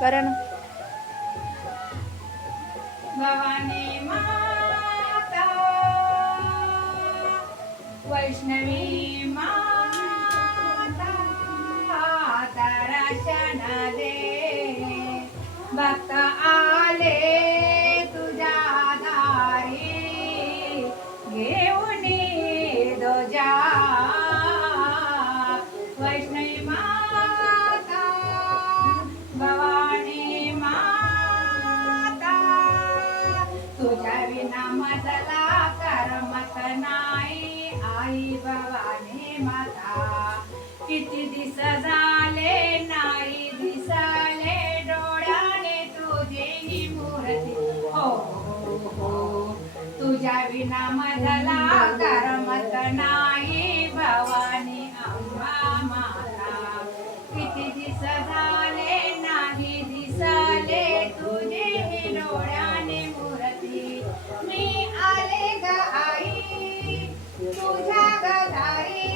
कारण भवानी माता वैष्णवी माता दर्शन दे भक्त आले तुझ्या दारी घेऊन दोजा वैष्णवी माता भवानी माता तुझ्या विना मजला करमत नाही आई भवानी माता किती दिस झाले नाही दिसले डोळ्याने तुझी ही मूर्ती हो हो हो तुझ्या विना मजला करमत नाही भवानी अंबा माता किती दिस झाले नाही दिसले तुझे ही डोळ्याने मूर्ती मी आले ग आई तुझ्या गदारी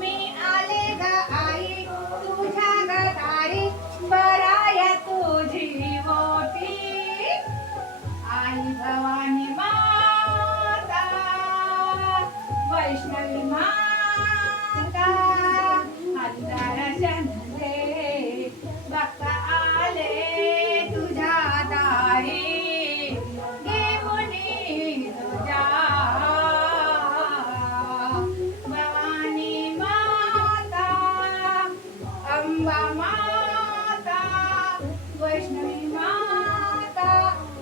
मी आले ग आई तुझ्या गदारी बराय तुझी ओटी आई भवानी माता वैष्णवी माता दर्शन दे भक्त आले तुझ्या दारी घेऊन तुझ्या भवानी माता अंबा माता वैष्णवी माता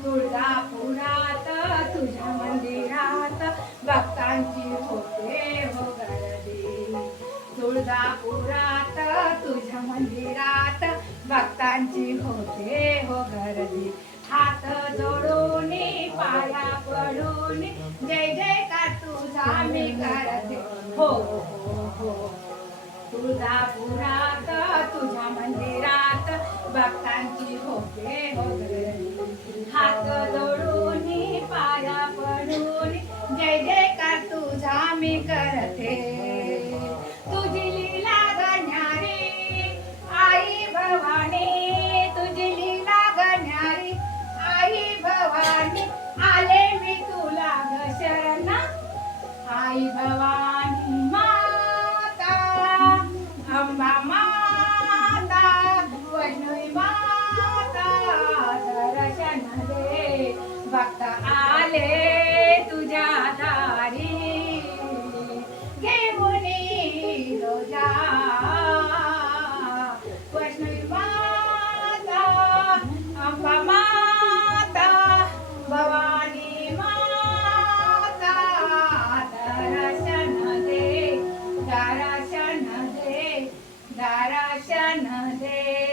तुळजापुरात तुझ्या मंदिरात भक्तांची होते हो गर्दी तुळजापुरात तुझ्या मंदिरात भक्तांची होते हो गर्दी हात जोडून पाया पडून जय जयकार तुझा मी करते हो हो हो तुळजापुरात तुझ्या मंदिरात भक्तांची होते हो गर्दी हात जोडून पाया पडून जय जयकार तुझा मी करते तुझी लीला गण्यारी आई भवानी तुझी लीला गण्यारी आई भवानी आले मी तुला ग शरण आई भवानी माता अंबा माता वैष्णवी माता दर्शन दे भक्त आले तुझ्या दारी घेऊन रोजा वैष्णवी माता अंबा माता भवानी माता दर्शन दे दर्शन दे दर्शन दे